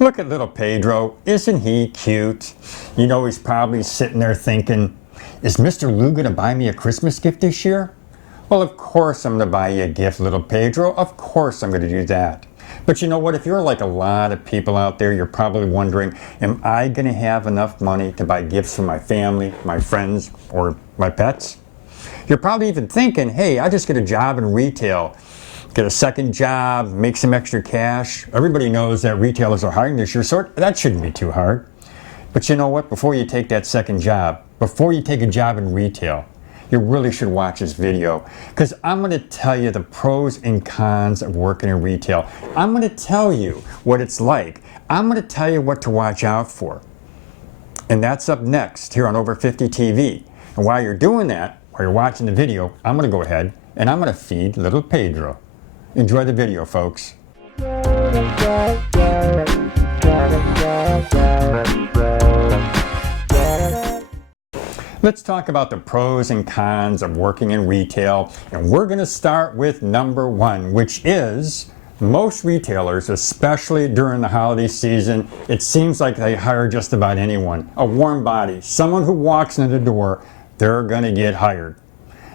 Look at little Pedro, isn't he cute? You know, he's probably sitting there thinking, is Mr. Lou gonna buy me a Christmas gift this year? Well, of course I'm gonna buy you a gift, little Pedro. Of course I'm gonna do that. But you know what, if you're like a lot of people out there, you're probably wondering, am I gonna have enough money to buy gifts for my family, my friends, or my pets? You're probably even thinking, hey, I just get a job in retail. Get a second job, make some extra cash. Everybody knows that retailers are hiring this year, so that shouldn't be too hard. But you know what? Before you take that second job, before you take a job in retail, you really should watch this video, because I'm going to tell you the pros and cons of working in retail. I'm going to tell you what it's like. I'm going to tell you what to watch out for. And that's up next here on Over 50 TV. And while you're doing that, while you're watching the video, I'm going to go ahead and I'm going to feed little Pedro. Enjoy the video, folks. Let's talk about the pros and cons of working in retail, and we're going to start with number one, which is most retailers, especially during the holiday season, it seems like they hire just about anyone. A warm body, someone who walks in the door, they're going to get hired.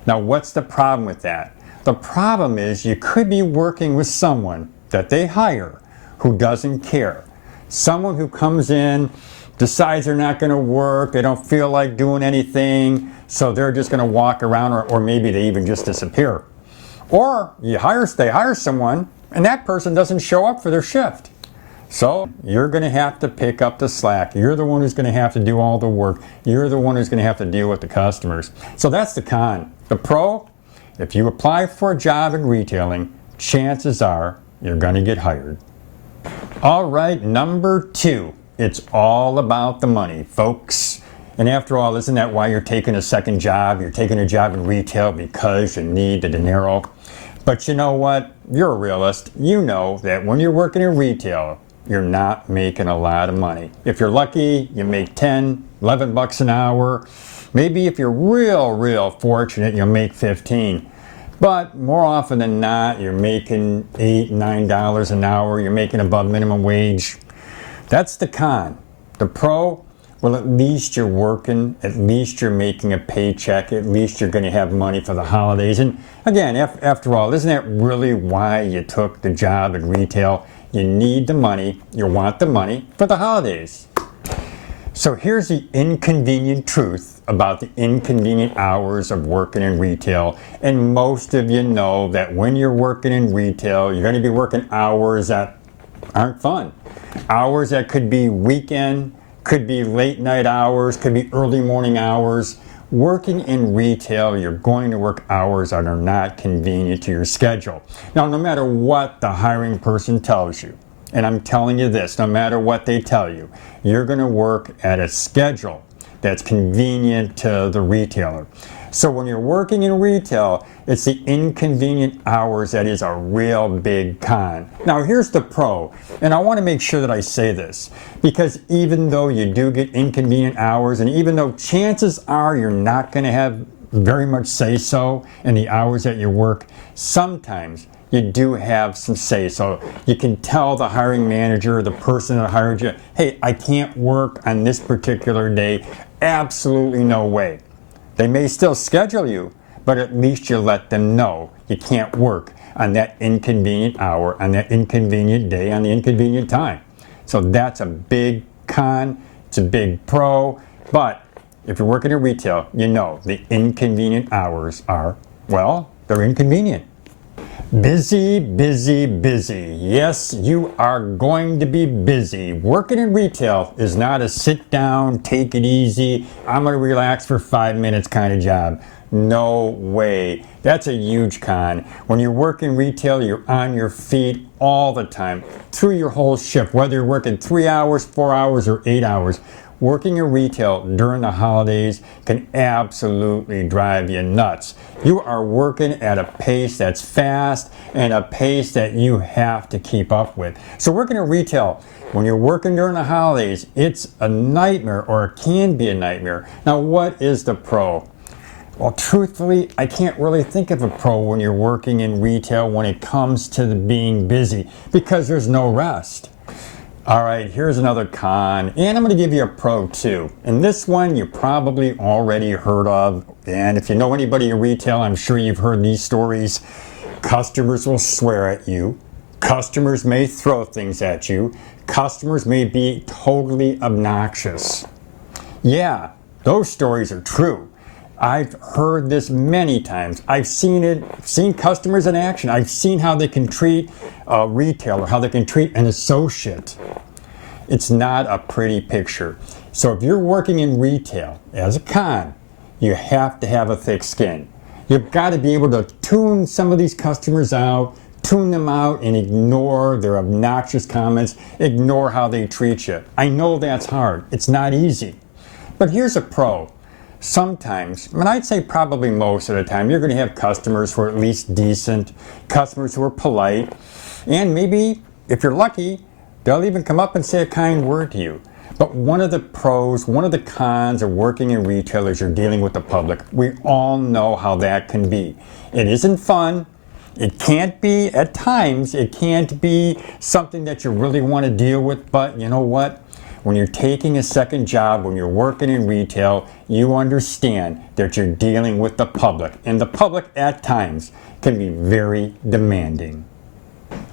Now, what's the problem with that? The problem is you could be working with someone that they hire who doesn't care. Someone who comes in, decides they're not going to work, they don't feel like doing anything, so they're just going to walk around, or maybe they even just disappear. Or they hire someone and that person doesn't show up for their shift. So you're going to have to pick up the slack. You're the one who's going to have to do all the work. You're the one who's going to have to deal with the customers. So that's the con. The pro? If you apply for a job in retailing, chances are you're going to get hired. All right, number two. It's all about the money, folks. And after all, isn't that why you're taking a second job? You're taking a job in retail because you need the dinero. But you know what? You're a realist. You know that when you're working in retail, you're not making a lot of money. If you're lucky, you make 10, 11 bucks an hour. Maybe if you're real fortunate, you'll make 15. But more often than not, you're making $8, $9 an hour. You're making above minimum wage. That's the con. The pro, well, at least you're working. At least you're making a paycheck. At least you're going to have money for the holidays. And again, after all, isn't that really why you took the job in retail? You need the money. You want the money for the holidays. So here's the inconvenient truth about the inconvenient hours of working in retail. And most of you know that when you're working in retail, you're going to be working hours that aren't fun. Hours that could be weekend, could be late night hours, could be early morning hours. Working in retail, you're going to work hours that are not convenient to your schedule. Now, no matter what the hiring person tells you, and I'm telling you this, no matter what they tell you, you're going to work at a schedule that's convenient to the retailer. So when you're working in retail, it's the inconvenient hours that is a real big con. Now here's the pro, and I want to make sure that I say this, because even though you do get inconvenient hours, and even though chances are you're not going to have very much say-so in the hours that you work, sometimes you do have some say-so. You can tell the hiring manager, the person that hired you, hey, I can't work on this particular day. Absolutely no way. They may still schedule you, but at least you let them know you can't work on that inconvenient hour, on that inconvenient day, on the inconvenient time. So that's a big con, it's a big pro, but if you're working in retail, you know the inconvenient hours are, well, they're inconvenient. Busy, busy, busy. Yes, you are going to be busy. Working in retail is not a sit down, take it easy, I'm going to relax for 5 minutes kind of job. No way. That's a huge con. When you work in retail, you're on your feet all the time, through your whole shift, whether you're working 3 hours, 4 hours, or 8 hours. Working in retail during the holidays can absolutely drive you nuts. You are working at a pace that's fast and a pace that you have to keep up with. So working in retail, when you're working during the holidays, it's a nightmare, or it can be a nightmare. Now, what is the pro? Well, truthfully, I can't really think of a pro when you're working in retail when it comes to being busy, because there's no rest. All right, here's another con, and I'm going to give you a pro too. And this one you probably already heard of, and if you know anybody in retail, I'm sure you've heard these stories. Customers will swear at you. Customers may throw things at you. Customers may be totally obnoxious. Yeah, those stories are true. I've heard this many times. I've seen it, seen customers in action. I've seen how they can treat a retailer, how they can treat an associate. It's not a pretty picture. So if you're working in retail as a con, you have to have a thick skin. You've got to be able to tune some of these customers out, tune them out, and ignore their obnoxious comments, ignore how they treat you. I know that's hard. It's not easy. But here's a pro. Sometimes, and I'd say probably most of the time, you're going to have customers who are at least decent, customers who are polite, and maybe, if you're lucky, they'll even come up and say a kind word to you. But one of the pros, one of the cons of working in retail is you're dealing with the public. We all know how that can be. It isn't fun. It can't be, at times, it can't be something that you really want to deal with, but you know what? When you're taking a second job, when you're working in retail, you understand that you're dealing with the public. And the public, at times, can be very demanding.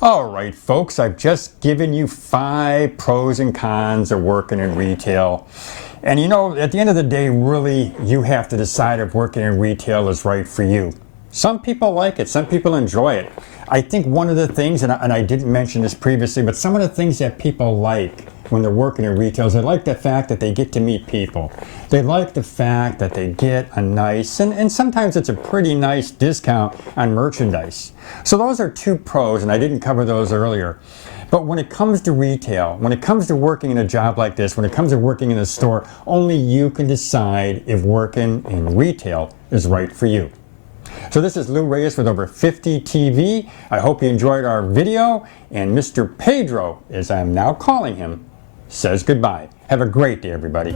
All right, folks, I've just given you 5 pros and cons of working in retail. And you know, at the end of the day, really, you have to decide if working in retail is right for you. Some people like it, some people enjoy it. I think one of the things, and I didn't mention this previously, but some of the things that people like when they're working in retail is they like the fact that they get to meet people. They like the fact that they get a nice, and sometimes it's a pretty nice discount on merchandise. So those are 2 pros, and I didn't cover those earlier. But when it comes to retail, when it comes to working in a job like this, when it comes to working in a store, only you can decide if working in retail is right for you. So this is Lou Reyes with Over 50 TV. I hope you enjoyed our video, and Mr. Pedro, as I'm now calling him, says goodbye. Have a great day, everybody.